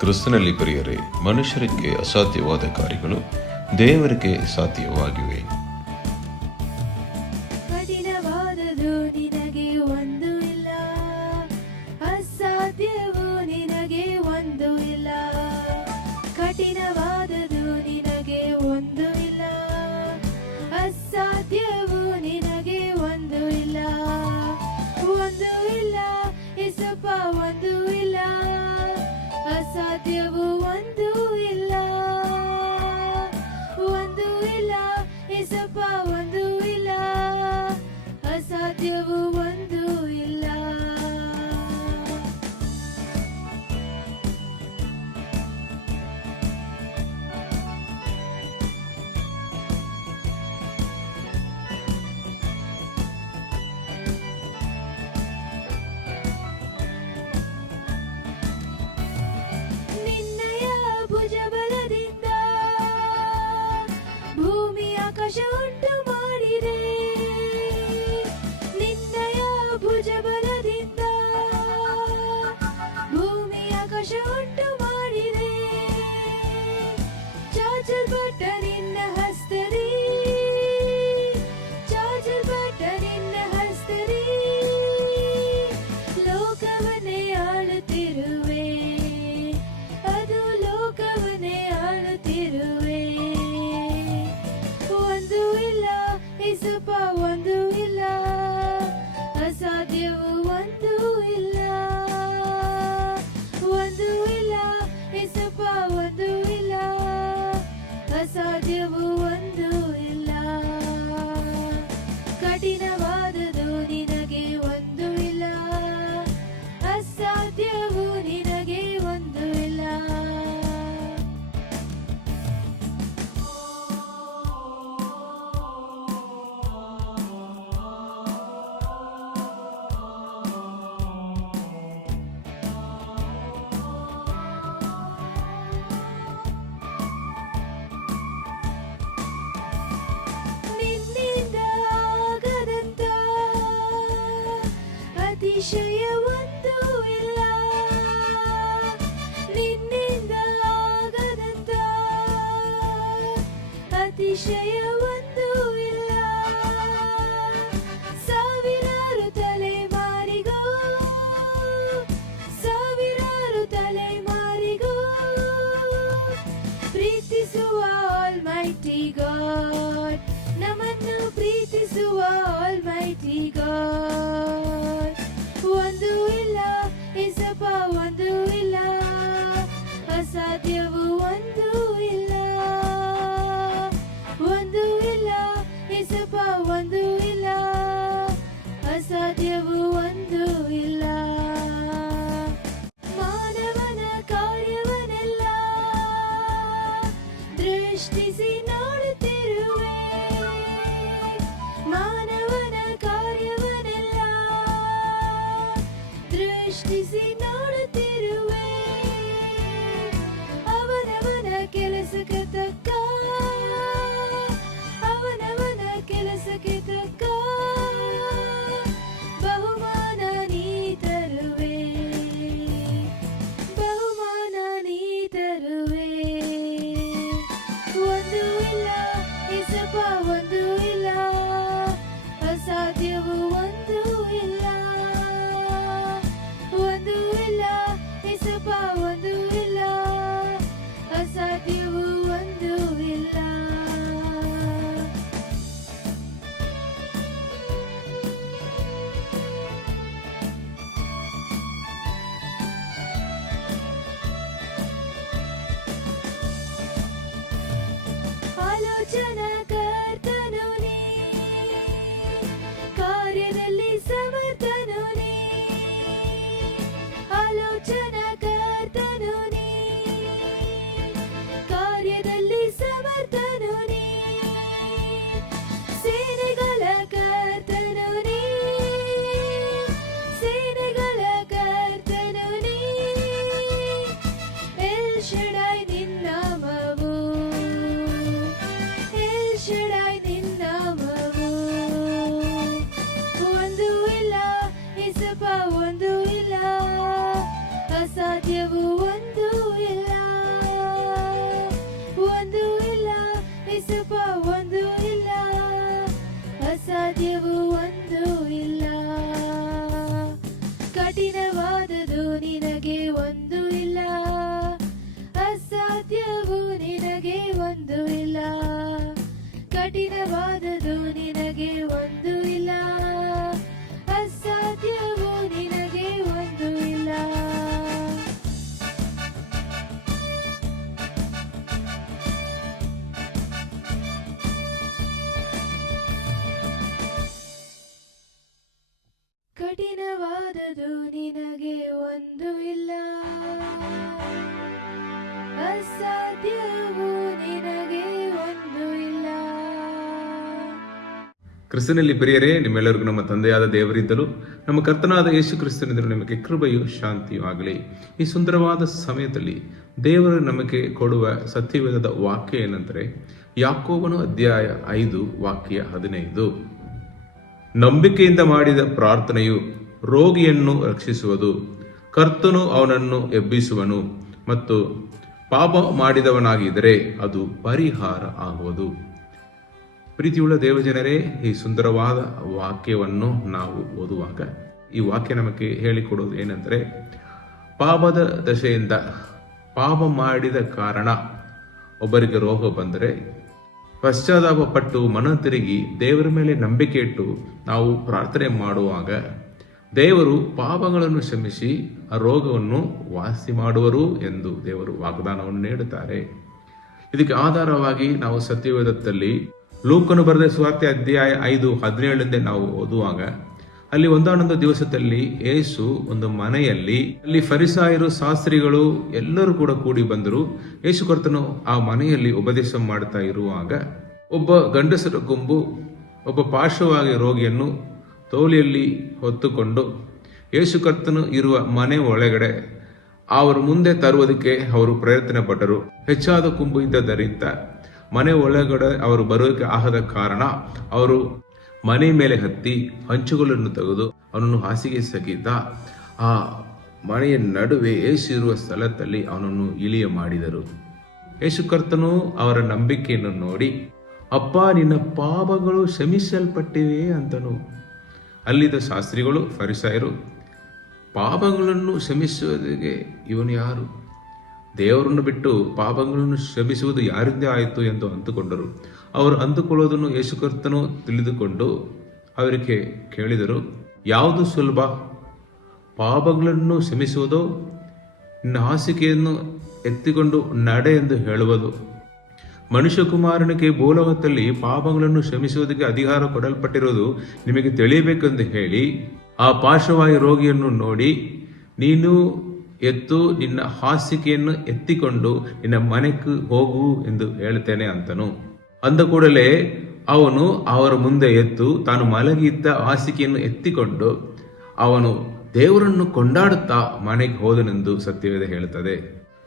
ಕ್ರಿಸ್ತನಲ್ಲಿ ಪ್ರಿಯರೇ, ಮನುಷ್ಯರಿಗೆ ಅಸಾಧ್ಯವಾದ ಕಾರ್ಯಗಳು ದೇವರಿಗೆ ಸಾಧ್ಯವಾಗಿವೆ. ಕಠಿಣವಾದದು ನಿನಗೆ ಒಂದು ಇಲ್ಲ, ಅಸಾಧ್ಯವೂ ನಿನಗೆ ಒಂದು ಇಲ್ಲ. ಕಠಿಣವಾದದು ನಿನಗೆ ಒಂದು ಇಲ್ಲ, ಅಸಾಧ್ಯವೂ ನಿನಗೆ ಒಂದು ಇಲ್ಲ. ಒಂದು ಇಲ್ಲ ಯೇಸಪ್ಪ, ಒಂದು ಇಲ್ಲ, ಅಸಾಧ್ಯವೂ ಒಂದು ಇಲ್ಲ. ಒಂದು ಇಲ್ಲ ಯೇಸಪ್ಪ, ಒಂದು ಇಲ್ಲ, ಅಸಾಧ್ಯವೂ ಒಂದು ಇಲ್ಲ. ನಿನ್ನಯ ಭುಜಬಲದಿಂದ ಭೂಮಿ ಆಕಾಶ ಉಂಟು ಮಾಡಿದೆ. ನಿನ್ನಯ ಭುಜಬಲದಿಂದ ಭೂಮಿ ಆಕಾಶ ಉಂಟು ಮಾಡಿದೆ. ಚಾಚಲ್ಪಟ್ಟ ನಿನ್ನ ಹಸ್ತದಿ, ಚಾಚಲ್ಪಟ್ಟ ನಿನ್ನ ಹಸ್ತದಿ, ಲೋಕವನ್ನೇ ಆಳುತ್ತಿರುವೆ, ಅದು ಲೋಕವನ್ನೇ ಆಳುತ್ತಿರುವೆ. ಒಂದು ಇಲ್ಲ ಯೇಸಪ್ಪ, ಒಂದು ಇಲ್ಲ, ಅಸಾಧ್ಯವೂ ಒಂದು ಇಲ್ಲ. ಒಂದು ಇಲ್ಲ ಯೇಸಪ್ಪ, ಒಂದು ಇಲ್ಲ, ಅಸಾಧ್ಯವೂ ಒಂದು ಇಲ್ಲ. ಕಠಿಣವಾದದು ನಿನಗೆ ಒಂದು ಇಲ್ಲ, ಅಸಾಧ್ಯವೂ ನಿನಗೆ ಒಂದು ಇಲ್ಲ. ನಿನ್ನಿಂದ ಆಗದಂತ ಅತಿಶಯ ಒಂದು ಇಲ್ಲ, ನಿನ್ನಿಂದ ಆಗದಂತ ಅತಿಶಯ ಒಂದು ಇಲ್ಲ. ಸಾವಿರಾರು ತಲೆಮಾರಿಗೂ, ಸಾವಿರಾರು ತಲೆಮಾರಿಗೂ ಪ್ರೀತಿಸುವ ಆಲ್ಮೈಟಿ ಗಾಡ್, ನಮ್ಮನ್ನು ಪ್ರೀತಿಸುವ ಆಲ್ಮೈಟಿ ಗಾಡ್. ಒಂದು ಇಲ್ಲ ಯೇಸಪ್ಪ, ಒಂದು ಇಲ್ಲ, ಅಸಾಧ್ಯವೂ ಒಂದು ಇಲ್ಲ. ಒಂದು ಇಲ್ಲ ಯೇಸಪ್ಪ, ಒಂದು ಇಲ್ಲ, ಅಸಾಧ್ಯವೂ ಒಂದು ಇಲ್ಲ. ಮಾನವನ ಕಾರ್ಯವನ್ನೆಲ್ಲ ದೃಷ್ಟಿಸಿ ನೋಡುತ್ತಿರುವೆ, ಮಾನವನ ಕಾರ್ಯವನ್ನೆಲ್ಲ ದೃಷ್ಟಿಸಿ ನೋಡುತ್ತಿರುವೆ. ಅವನವನ ಕೆಲಸಕ್ಕೆ ತಕ್ಕ, ಅವನವನ ಕೆಲಸಕ್ಕೆ ತಕ್ಕ ಬಹುಮಾನ ನೀ ತರುವೆ, ಬಹುಮಾನ ನೀ ತರುವೆ. ಒಂದು ಇಲ್ಲ ಯೇಸಪ್ಪ, ಒಂದು ಇಲ್ಲ, ಅಸಾಧ್ಯವೂ ಒಂದು ಇಲ್ಲ. ಒಂದು ಇಲ್ಲ ಯೇಸಪ್ಪ, ಒಂದು ಇಲ್ಲ, ಅಸಾಧ್ಯವೂ ಒಂದು ಇಲ್ಲ. ಆಲೋಚನಾ ಕರ್ತನು ನೀ, ಕಾರ್ಯದಲ್ಲಿ ಸಮರ್ಥನು ನೀ. ಆಲೋಚನಾ ಕರ್ತನು ನೀ, ಕಾರ್ಯದಲ್ಲಿ ಸಮರ್ಥನು ನೀ. ಸೇನೆಗಳ ಕರ್ತನು ನೀ, ಸೇನೆಗಳ ಕರ್ತನು ನೀ. ಎಲ್ ಶಡಾಯ್ ನಿನ್ನ ನಾಮವು, ಎಲ್ ಶಡಾಯ್ ಕ್ರಿಸ್ತನಲ್ಲಿ ಪ್ರಿಯರೇ, ನಿಮ್ಮೆಲ್ಲರಿಗೂ ನಮ್ಮ ತಂದೆಯಾದ ದೇವರಿದ್ದಲು ನಮ್ಮ ಕರ್ತನಾದ ಯೇಸು ಕ್ರಿಸ್ತನಿಂದಲೂ ನಿಮಗೆ ಕೃಪೆಯು ಶಾಂತಿಯೂ ಆಗಲಿ. ಈ ಸುಂದರವಾದ ಸಮಯದಲ್ಲಿ ದೇವರು ನಮಗೆ ಕೊಡುವ ಸತ್ಯವೇದದ ವಾಕ್ಯ ಏನೆಂದರೆ ಯಾಕೋಬನು ಅಧ್ಯಾಯ 5 ವಾಕ್ಯ 15. ನಂಬಿಕೆಯಿಂದ ಮಾಡಿದ ಪ್ರಾರ್ಥನೆಯು ರೋಗಿಯನ್ನು ರಕ್ಷಿಸುವುದು, ಕರ್ತನು ಅವನನ್ನು ಎಬ್ಬಿಸುವನು ಮತ್ತು ಪಾಪ ಮಾಡಿದವನಾಗಿದ್ದರೆ ಅದು ಪರಿಹಾರ ಆಗುವುದು. ಪ್ರೀತಿಯುಳ್ಳ ದೇವಜನರೇ, ಈ ಸುಂದರವಾದ ವಾಕ್ಯವನ್ನು ನಾವು ಓದುವಾಗ ಈ ವಾಕ್ಯ ನಮಗೆ ಹೇಳಿಕೊಡೋದು ಏನೆಂದರೆ, ಪಾಪದ ದಶೆಯಿಂದ ಪಾಪ ಮಾಡಿದ ಕಾರಣ ಒಬ್ಬರಿಗೆ ರೋಗ ಬಂದರೆ ಪಶ್ಚಾತ್ತಾಪ ಪಟ್ಟು ಮನ ತಿರುಗಿ ದೇವರ ಮೇಲೆ ನಂಬಿಕೆ ಇಟ್ಟು ನಾವು ಪ್ರಾರ್ಥನೆ ಮಾಡುವಾಗ ದೇವರು ಪಾಪಗಳನ್ನು ಕ್ಷಮಿಸಿ ಆ ರೋಗವನ್ನು ವಾಸಿ ಮಾಡುವರು ಎಂದು ದೇವರು ವಾಗ್ದಾನವನ್ನು ನೀಡುತ್ತಾರೆ. ಇದಕ್ಕೆ ಆಧಾರವಾಗಿ ನಾವು ಸತ್ಯವೇದದಲ್ಲಿ ಲೂಕನು ಬರೆದ ಸುವಾರ್ತೆ ಅಧ್ಯಾಯ 5:17 ನಾವು ಓದುವಾಗ ಅಲ್ಲಿ ಒಂದಾನೊಂದು ದಿವಸದಲ್ಲಿ ಯೇಸು ಒಂದು ಮನೆಯಲ್ಲಿ ಅಲ್ಲಿ ಫರಿಸಾಯರು, ಶಾಸ್ತ್ರಿಗಳು ಎಲ್ಲರೂ ಕೂಡ ಕೂಡಿ ಬಂದರು. ಯೇಸು ಕರ್ತನು ಆ ಮನೆಯಲ್ಲಿ ಉಪದೇಶ ಮಾಡ್ತಾ ಇರುವಾಗ ಒಬ್ಬ ಗಂಡಸರ ಗುಂಪು ಒಬ್ಬ ಪಾರ್ಶ್ವವಾಗಿ ರೋಗಿಯನ್ನು ತೋಲಿಯಲ್ಲಿ ಹೊತ್ತುಕೊಂಡು ಯೇಸು ಕರ್ತನು ಇರುವ ಮನೆ ಒಳಗಡೆ ಅವರ ಮುಂದೆ ತರುವುದಕ್ಕೆ ಅವರು ಪ್ರಯತ್ನ ಪಟ್ಟರು. ಹೆಚ್ಚಾದ ಗುಂಪು ಇದ್ದದರಿಂದ ಮನೆ ಒಳಗಡೆ ಅವರು ಬರೋಕೆ ಆಗದ ಕಾರಣ ಅವರು ಮನೆ ಮೇಲೆ ಹತ್ತಿ ಹಂಚುಗಳನ್ನು ತೆಗೆದು ಅವನನ್ನು ಹಾಸಿಗೆ ಸಹಿತ ಆ ಮನೆಯ ನಡುವೆ ಯೇಸು ಇರುವ ಸ್ಥಳದಲ್ಲಿ ಅವನನ್ನು ಇಳಿಯ ಮಾಡಿದರು. ಯೇಸು ಕರ್ತನು ಅವರ ನಂಬಿಕೆಯನ್ನು ನೋಡಿ, ಅಪ್ಪ, ನಿನ್ನ ಪಾಪಗಳು ಕ್ಷಮಿಸಲ್ಪಟ್ಟಿವೆ ಅಂತನು. ಅಲ್ಲಿದ್ದ ಶಾಸ್ತ್ರಿಗಳು, ಫರಿಸಾಯರು, ಪಾಪಗಳನ್ನು ಕ್ಷಮಿಸುವುದಕ್ಕೆ ಇವನು ಯಾರು? ದೇವರನ್ನು ಬಿಟ್ಟು ಪಾಪಗಳನ್ನು ಕ್ಷಮಿಸುವುದು ಯಾರಿಂದ ಆಯಿತು ಎಂದು ಅಂದುಕೊಂಡರು. ಅವರು ಅಂದುಕೊಳ್ಳೋದನ್ನು ಯೇಸು ಕರ್ತನು ತಿಳಿದುಕೊಂಡು ಅವರಿಗೆ ಕೇಳಿದರು, ಯಾವುದು ಸುಲಭ, ಪಾಪಗಳನ್ನು ಕ್ಷಮಿಸುವುದೋ ನಿನ್ನ ಹಾಸಿಗೆಯನ್ನು ಎತ್ತಿಕೊಂಡು ನಡೆ ಎಂದು ಹೇಳುವುದು? ಮನುಷ್ಯಕುಮಾರನಿಗೆ ಭೂಲೋಕದಲ್ಲಿ ಪಾಪಗಳನ್ನು ಕ್ಷಮಿಸುವುದಕ್ಕೆ ಅಧಿಕಾರ ಕೊಡಲ್ಪಟ್ಟಿರುವುದು ನಿಮಗೆ ತಿಳಿಯಬೇಕೆಂದು ಹೇಳಿ ಆ ಪಾರ್ಶ್ವವಾಯು ರೋಗಿಯನ್ನು ನೋಡಿ, ನೀನು ಎದ್ದು ನಿನ್ನ ಹಾಸಿಗೆಯನ್ನು ಎತ್ತಿಕೊಂಡು ನಿನ್ನ ಮನೆಗೆ ಹೋಗು ಎಂದು ಹೇಳ್ತೇನೆ ಅಂತನು. ಅಂದ ಕೂಡಲೇ ಅವನು ಅವರ ಮುಂದೆ ಎದ್ದು ತಾನು ಮಲಗಿದ್ದ ಹಾಸಿಗೆಯನ್ನು ಎತ್ತಿಕೊಂಡು ಅವನು ದೇವರನ್ನು ಕೊಂಡಾಡುತ್ತಾ ಮನೆಗೆ ಹೋದನೆಂದು ಸತ್ಯವೇದ ಹೇಳುತ್ತದೆ.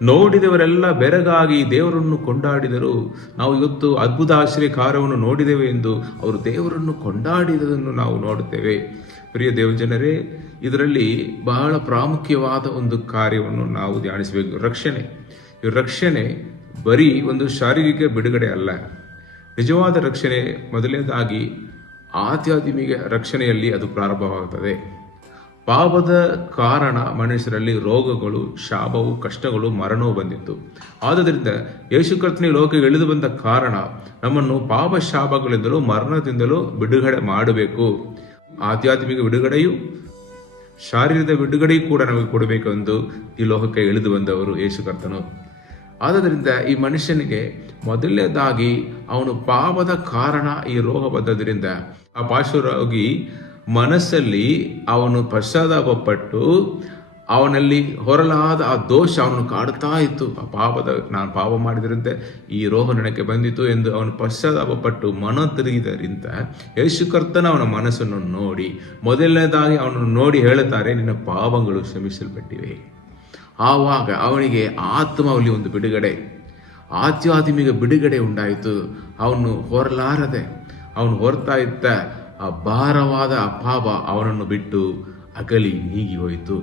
ನೋಡಿದವರೆಲ್ಲ ಬೆರಗಾಗಿ ದೇವರನ್ನು ಕೊಂಡಾಡಿದರು. ನಾವು ಇವತ್ತು ಅದ್ಭುತ ಆಶ್ಚರ್ಯ ಕಾರ್ಯವನ್ನು ನೋಡಿದೆವು ಎಂದು ಅವರು ದೇವರನ್ನು ಕೊಂಡಾಡಿದನ್ನು ನಾವು ನೋಡುತ್ತೇವೆ. ಪ್ರಿಯ ದೇವಜನರೇ, ಇದರಲ್ಲಿ ಬಹಳ ಪ್ರಾಮುಖ್ಯವಾದ ಒಂದು ಕಾರ್ಯವನ್ನು ನಾವು ಧ್ಯಾನಿಸಬೇಕು. ರಕ್ಷಣೆ. ಈ ರಕ್ಷಣೆ ಬರೀ ಒಂದು ಶಾರೀರಿಕ ಬಿಡುಗಡೆ ಅಲ್ಲ. ನಿಜವಾದ ರಕ್ಷಣೆ ಮೊದಲನೇದಾಗಿ ಆಧ್ಯಾತ್ಮಿಕ ರಕ್ಷಣೆಯಲ್ಲಿ ಅದು ಪ್ರಾರಂಭವಾಗುತ್ತದೆ. ಪಾಪದ ಕಾರಣ ಮನುಷ್ಯರಲ್ಲಿ ರೋಗಗಳು, ಶಾಪವು, ಕಷ್ಟಗಳು, ಮರಣವು ಬಂದಿತ್ತು. ಆದ್ದರಿಂದ ಯೇಸು ಕರ್ತನ ಲೋಕಕ್ಕೆ ಇಳಿದು ಬಂದ ಕಾರಣ ನಮ್ಮನ್ನು ಪಾಪ ಶಾಪಗಳಿಂದಲೂ ಮರಣದಿಂದಲೂ ಬಿಡುಗಡೆ ಮಾಡಬೇಕು. ಆಧ್ಯಾತ್ಮಿಕ ಬಿಡುಗಡೆಯು ಶಾರೀರಿಕ ಬಿಡುಗಡೆಯೂ ಕೂಡ ನಮಗೆ ಕೊಡಬೇಕೆಂದು ಈ ಲೋಕಕ್ಕೆ ಇಳಿದು ಬಂದವರು ಯೇಸು ಕರ್ತನು. ಆದ್ದರಿಂದ ಈ ಮನುಷ್ಯನಿಗೆ ಮೊದಲನೇದಾಗಿ ಅವನು ಪಾಪದ ಕಾರಣ ಈ ರೋಗ ಬಂದದ್ರಿಂದ ಆ ಪಾರ್ಶ್ವರೋಗಿ ಮನಸ್ಸಲ್ಲಿ ಅವನು ಪಶ್ಚಾತ್ತಾಪಪಟ್ಟು ಅವನಲ್ಲಿ ಹೊರಲಾದ ಆ ದೋಷ ಅವನು ಕಾಡುತ್ತಾ ಇತ್ತು. ನಾನು ಪಾಪ ಮಾಡಿದ್ರಿಂದ ಈ ರೋಗ ನನಗೆ ಬಂದಿತು ಎಂದು ಅವನು ಪಶ್ಚಾತ್ತಾಪಪಟ್ಟು ಮನ ತಿರುಗಿದರಿಂದ ಯೇಸು ಕರ್ತನ ಅವನ ಮನಸ್ಸನ್ನು ನೋಡಿ ಮೊದಲನೇದಾಗಿ ಅವನನ್ನು ನೋಡಿ ಹೇಳುತ್ತಾರೆ, ನಿನ್ನ ಪಾಪಗಳು ಕ್ಷಮಿಸಲ್ಪಟ್ಟಿವೆ. ಆವಾಗ ಅವನಿಗೆ ಆತ್ಮದಲ್ಲಿ ಒಂದು ಬಿಡುಗಡೆ, ಆಧ್ಯಾತ್ಮಿಕ ಬಿಡುಗಡೆ ಉಂಟಾಯಿತು. ಅವನು ಹೊರಲಾರದೆ ಅವನು ಹೊರತಾ ಇದ್ದ ಆ ಭಾರವಾದ ಆ ಪಾಪ ಅವನನ್ನು ಬಿಟ್ಟು ಅಗಲಿ ನೀಗಿ ಹೋಯಿತು.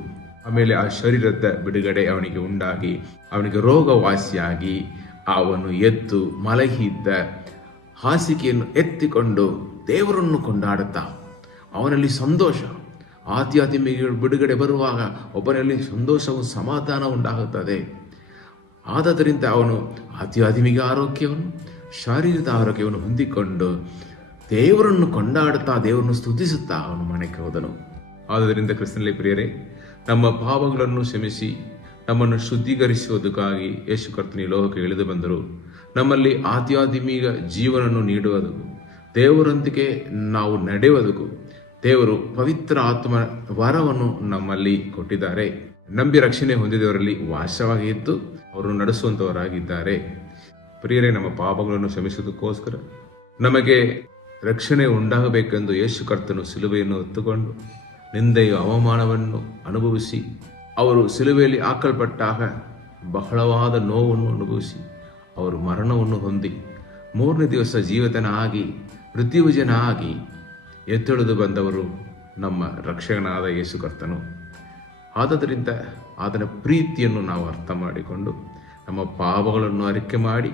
ಆಮೇಲೆ ಆ ಶರೀರದ ಬಿಡುಗಡೆ ಅವನಿಗೆ ಉಂಟಾಗಿ ಅವನಿಗೆ ರೋಗವಾಸಿಯಾಗಿ ಅವನು ಎದ್ದು ಮಲಗಿದ್ದ ಹಾಸಿಗೆಯನ್ನು ಎತ್ತಿಕೊಂಡು ದೇವರನ್ನು ಕೊಂಡಾಡುತ್ತಾ ಅವನಲ್ಲಿ ಸಂತೋಷ, ಆಧ್ಯಾತ್ಮಿಕ ಬಿಡುಗಡೆ ಬರುವಾಗ ಒಬ್ಬನಲ್ಲಿ ಸಂತೋಷವು, ಸಮಾಧಾನ ಉಂಟಾಗುತ್ತದೆ. ಆದ್ದರಿಂದ ಅವನು ಆಧ್ಯಾತ್ಮಿಕ ಆರೋಗ್ಯವನ್ನು, ಶಾರೀರಿಕ ಆರೋಗ್ಯವನ್ನು ಹೊಂದಿಕೊಂಡು ದೇವರನ್ನು ಕೊಂಡಾಡುತ್ತಾ ದೇವರನ್ನು ಸ್ತುತಿಸುತ್ತಾ ಅವನು ಮನೆಗೆ ಹೋದನು. ಆದ್ದರಿಂದ ಕ್ರಿಸ್ತನಲ್ಲಿ ಪ್ರಿಯರೇ, ನಮ್ಮ ಪಾಪಗಳನ್ನು ಕ್ಷಮಿಸಿ ನಮ್ಮನ್ನು ಶುದ್ಧೀಕರಿಸುವುದಕ್ಕಾಗಿ ಯೇಸು ಕರ್ತನ ಈ ಲೋಕಕ್ಕೆ ಇಳಿದು ಬಂದರು. ನಮ್ಮಲ್ಲಿ ಆಧ್ಯಾತ್ಮಿಕ ಜೀವನವನ್ನು ನೀಡುವುದಕ್ಕೂ ದೇವರೊಂದಿಗೆ ನಾವು ನಡೆಯುವುದಕ್ಕೂ ದೇವರು ಪವಿತ್ರ ಆತ್ಮ ವರವನ್ನು ನಮ್ಮಲ್ಲಿ ಕೊಟ್ಟಿದ್ದಾರೆ. ನಂಬಿ ರಕ್ಷಣೆ ಹೊಂದಿದವರಲ್ಲಿ ವಾಸವಾಗಿ ಇದ್ದು ಅವರನ್ನು ನಡೆಸುವಂಥವರಾಗಿದ್ದಾರೆ. ಪ್ರಿಯರೇ, ನಮ್ಮ ಪಾಪಗಳನ್ನು ಕ್ಷಮಿಸುವುದಕ್ಕೋಸ್ಕರ ನಮಗೆ ರಕ್ಷಣೆ ಉಂಟಾಗಬೇಕೆಂದು ಯೇಸು ಕರ್ತನು ಸಿಲುಬೆಯನ್ನು ಹೊತ್ತುಕೊಂಡು ನಿಂದೆಯ ಅವಮಾನವನ್ನು ಅನುಭವಿಸಿ ಅವರು ಸಿಲುಬೆಯಲ್ಲಿ ಹಾಕಲ್ಪಟ್ಟಾಗ ಬಹಳವಾದ ನೋವನ್ನು ಅನುಭವಿಸಿ ಅವರು ಮರಣವನ್ನು ಹೊಂದಿ 3ನೇ ದಿವಸ ಜೀವಿತನ ಆಗಿ ಮೃತ್ಯುವಿಜನ ಆಗಿ ಎತ್ತೆಳೆದು ಬಂದವರು ನಮ್ಮ ರಕ್ಷಕನಾದ ಯೇಸು ಕರ್ತನು. ಆದ್ದರಿಂದ ಆತನ ಪ್ರೀತಿಯನ್ನು ನಾವು ಅರ್ಥ ಮಾಡಿಕೊಂಡು ನಮ್ಮ ಪಾಪಗಳನ್ನು ಅರಿಕೆ ಮಾಡಿ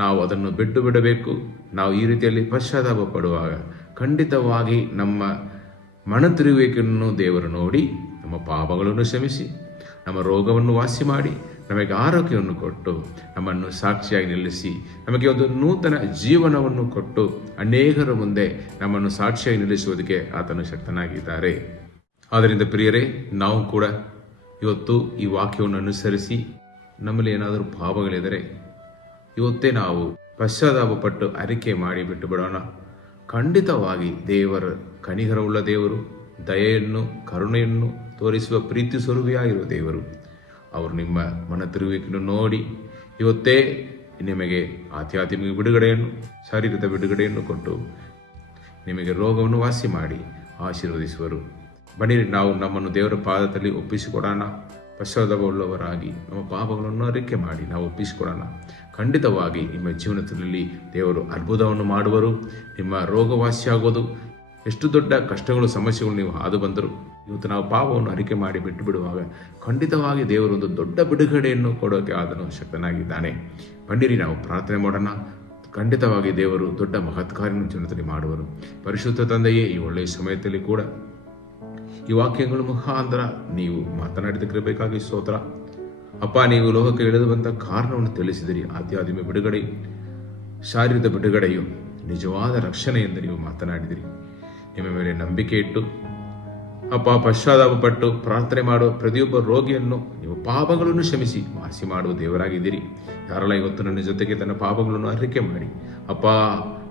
ನಾವು ಅದನ್ನು ಬಿಟ್ಟು ಬಿಡಬೇಕು. ನಾವು ಈ ರೀತಿಯಲ್ಲಿ ಪಶ್ಚಾತ್ತಾಪ ಪಡುವಾಗ ಖಂಡಿತವಾಗಿ ನಮ್ಮ ಮನತಿರುವಿಕೆಯನ್ನು ದೇವರು ನೋಡಿ ನಮ್ಮ ಪಾಪಗಳನ್ನು ಕ್ಷಮಿಸಿ ನಮ್ಮ ರೋಗವನ್ನು ವಾಸಿ ಮಾಡಿ ನಮಗೆ ಆರೋಗ್ಯವನ್ನು ಕೊಟ್ಟು ನಮ್ಮನ್ನು ಸಾಕ್ಷಿಯಾಗಿ ನಿಲ್ಲಿಸಿ ನಮಗೆ ಒಂದು ನೂತನ ಜೀವನವನ್ನು ಕೊಟ್ಟು ಅನೇಕರ ಮುಂದೆ ನಮ್ಮನ್ನು ಸಾಕ್ಷಿಯಾಗಿ ನಿಲ್ಲಿಸುವುದಕ್ಕೆ ಆತನು ಶಕ್ತನಾಗಿದ್ದಾರೆ. ಆದ್ದರಿಂದ ಪ್ರಿಯರೇ, ನಾವು ಕೂಡ ಇವತ್ತು ಈ ವಾಕ್ಯವನ್ನು ಅನುಸರಿಸಿ ನಮ್ಮಲ್ಲಿ ಏನಾದರೂ ಪಾಪಗಳಿದ್ದರೆ ಇವತ್ತೇ ನಾವು ಪಶ್ಚಾತ್ತಾಪಪಟ್ಟು ಅರಿಕೆ ಮಾಡಿ ಬಿಟ್ಟು ಬಿಡೋಣ. ಖಂಡಿತವಾಗಿ ದೇವರ ಕನಿಕರವುಳ್ಳ ದೇವರು, ದಯೆಯನ್ನು ಕರುಣೆಯನ್ನು ತೋರಿಸುವ ಪ್ರೀತಿ ಸ್ವರೂಪಿಯಾಗಿರುವ ದೇವರು ಅವರು ನಿಮ್ಮ ಮನ ತಿರುವಿಕೆಯನ್ನು ನೋಡಿ ಇವತ್ತೇ ನಿಮಗೆ ಆಧ್ಯಾತ್ಮಿಕ ಬಿಡುಗಡೆಯನ್ನು, ಶಾರೀರಿಕ ಬಿಡುಗಡೆಯನ್ನು ಕೊಟ್ಟು ನಿಮಗೆ ರೋಗವನ್ನು ವಾಸಿ ಮಾಡಿ ಆಶೀರ್ವದಿಸುವರು. ಬನ್ನಿರಿ, ನಾವು ನಮ್ಮನ್ನು ದೇವರ ಪಾದದಲ್ಲಿ ಒಪ್ಪಿಸಿಕೊಡೋಣ. ಪಶ್ಚಾತ್ತಾಪವುಳ್ಳವರಾಗಿ ನಮ್ಮ ಪಾಪಗಳನ್ನು ಅರಿಕೆ ಮಾಡಿ ನಾವು ಒಪ್ಪಿಸಿಕೊಡೋಣ. ಖಂಡಿತವಾಗಿ ನಿಮ್ಮ ಜೀವನದಲ್ಲಿ ದೇವರು ಅದ್ಭುತವನ್ನು ಮಾಡುವರು. ನಿಮ್ಮ ರೋಗವಾಸಿಯಾಗೋದು, ಎಷ್ಟು ದೊಡ್ಡ ಕಷ್ಟಗಳು ಸಮಸ್ಯೆಗಳು ನೀವು ಹಾದು ಬಂದರು ಇವತ್ತು ನಾವು ಪಾಪವನ್ನು ಅರಿಕೆ ಮಾಡಿ ಬಿಟ್ಟು ಬಿಡುವಾಗ ಖಂಡಿತವಾಗಿ ದೇವರು ಒಂದು ದೊಡ್ಡ ಬಿಡುಗಡೆಯನ್ನು ಕೊಡೋಕೆ ಆತನು ಶಕ್ತನಾಗಿದ್ದಾನೆ. ಬನ್ನಿರಿ, ನಾವು ಪ್ರಾರ್ಥನೆ ಮಾಡೋಣ. ಖಂಡಿತವಾಗಿ ದೇವರು ದೊಡ್ಡ ಮಹತ್ಕಾರ್ಯವನ್ನು ಜೀವನದಲ್ಲಿ ಮಾಡುವರು. ಪರಿಶುದ್ಧ ತಂದೆಯೇ, ಈ ಒಳ್ಳೆಯ ಸಮಯದಲ್ಲಿ ಕೂಡ ಈ ವಾಕ್ಯಗಳ ಮುಖಾಂತರ ನೀವು ಮಾತನಾಡಿದಕ್ಕಿರಬೇಕಾಗಿ ಸ್ತೋತ್ರ. ಅಪ್ಪ, ನೀವು ಲೋಕಕ್ಕೆ ಇಳಿದು ಬಂದ ಕಾರಣವನ್ನು ತಿಳಿಸಿದಿರಿ. ಆಧ್ಯಾತ್ಮಿಕ ಬಿಡುಗಡೆ, ಶಾರೀರಿಕ ಬಿಡುಗಡೆಯು ನಿಜವಾದ ರಕ್ಷಣೆ ಎಂದು ನೀವು ಮಾತನಾಡಿದಿರಿ. ನಿಮ್ಮ ಮೇಲೆ ನಂಬಿಕೆ ಇಟ್ಟು ಅಪ್ಪ ಪಶ್ಚಾತ್ತಾಪಪಟ್ಟು ಪ್ರಾರ್ಥನೆ ಮಾಡುವ ಪ್ರತಿಯೊಬ್ಬ ರೋಗಿಯನ್ನು ನೀವು ಪಾಪಗಳನ್ನು ಕ್ಷಮಿಸಿ ವಾಸಿ ಮಾಡುವ ದೇವರಾಗಿದ್ದೀರಿ. ಯಾರೆಲ್ಲ ಇವತ್ತು ನನ್ನ ಜೊತೆಗೆ ತನ್ನ ಪಾಪಗಳನ್ನು ಅರಿಕೆ ಮಾಡಿ ಅಪ್ಪ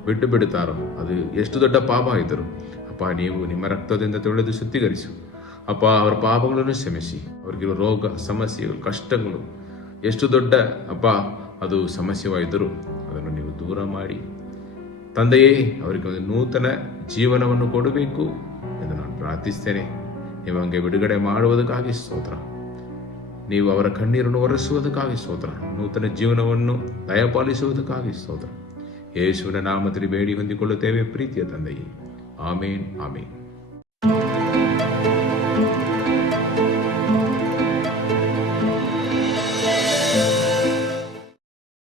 ಬಿಟ್ಟು ಬಿಡುತ್ತಾರೋ, ಅದು ಎಷ್ಟು ದೊಡ್ಡ ಪಾಪ ಇದ್ದರು ಅಪ್ಪ, ನೀವು ನಿಮ್ಮ ರಕ್ತದಿಂದ ತೊಳೆದು ಶುದ್ಧೀಕರಿಸು ಅಪ್ಪ. ಅವರ ಪಾಪಗಳನ್ನು ಕ್ಷಮಿಸಿ, ಅವರಿಗಿರುವ ರೋಗ ಸಮಸ್ಯೆಗಳು ಕಷ್ಟಗಳು ಎಷ್ಟು ದೊಡ್ಡ ಅಪ್ಪ ಅದು ಸಮಸ್ಯೆವಾಗಿದ್ದರು ಅದನ್ನು ನೀವು ದೂರ ಮಾಡಿ ತಂದೆಯೇ ಅವರಿಗೆ ಒಂದು ನೂತನ ಜೀವನವನ್ನು ಕೊಡಬೇಕು ಎಂದು ನಾನು ಪ್ರಾರ್ಥಿಸ್ತೇನೆ. ನೀವು ಹಂಗೆ ಬಿಡುಗಡೆ ಮಾಡುವುದಕ್ಕಾಗಿ ಸ್ತೋತ್ರ. ನೀವು ಅವರ ಕಣ್ಣೀರನ್ನು ಒರೆಸುವುದಕ್ಕಾಗಿ ಸ್ತೋತ್ರ. ನೂತನ ಜೀವನವನ್ನು ದಯಪಾಲಿಸುವುದಕ್ಕಾಗಿ ಸ್ತೋತ್ರ. ಯೇಸುವಿನ ನಾಮದಲ್ಲಿ ಬೇಡಿ ಹೊಂದಿಕೊಳ್ಳುತ್ತೇವೆ ಪ್ರೀತಿಯ ತಂದೆಯೇ. ಆಮೇನ್, ಆಮೇನ್.